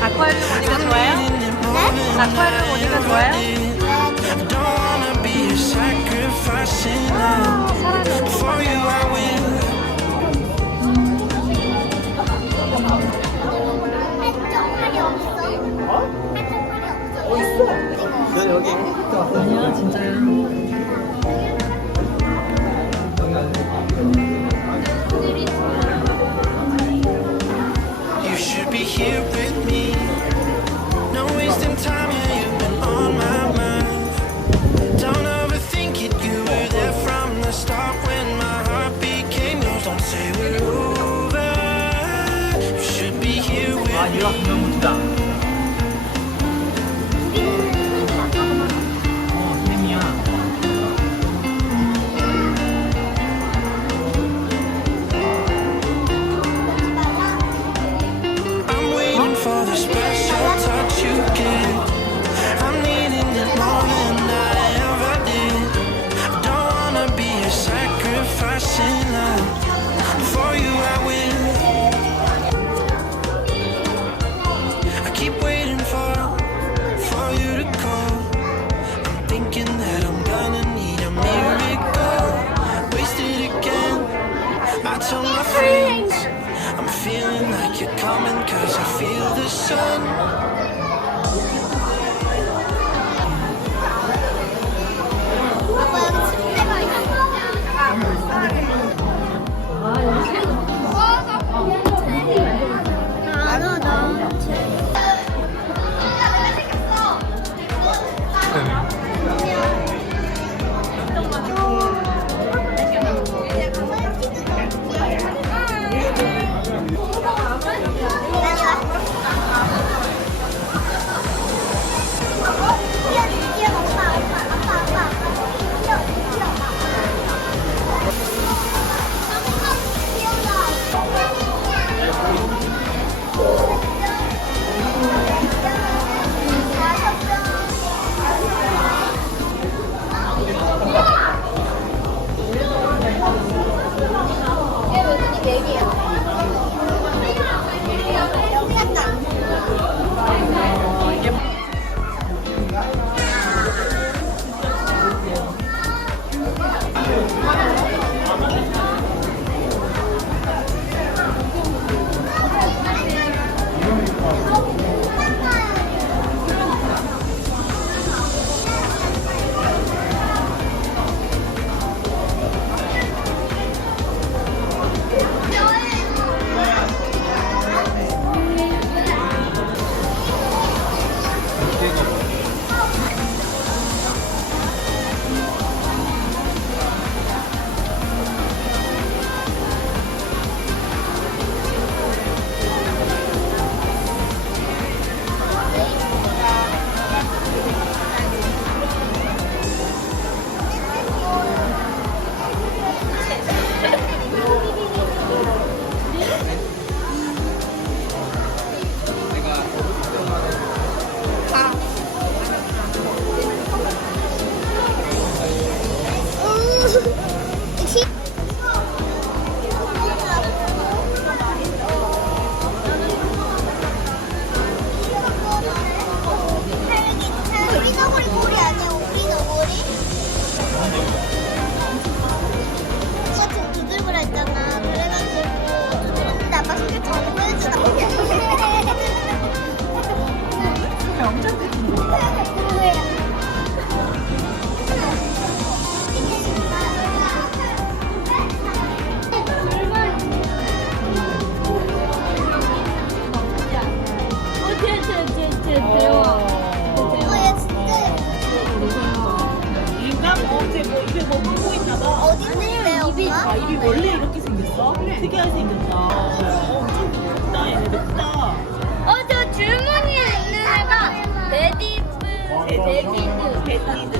아쿠아리움 오니까 좋아요? 네? 아쿠아리움 오니까 좋아요? 넌 여기 아니야, 진짜요? You should be here with me. No wasting time, yeah, you've been on my mind. Don't overthink it, you were there from the start when my heart became yours. Don't say we're over. You should be here with 아 얘가 분명 못다. 햄이야. I'm waiting for the special touch you give. I'm needing it more than I ever did. I don't wanna be a sacrificing love. For you I will. I keep waiting for you to call. I'm thinking that I'm gonna need a miracle. Wasted again. I tell my friends I'm feeling like you're coming 'cause I feel the sun. 입이 원래 이렇게 생겼어? 특이하게 생겼다. 엄청 크다. 얘네 크다. 저 줄무늬에 있는 애가 베디드. 베디드.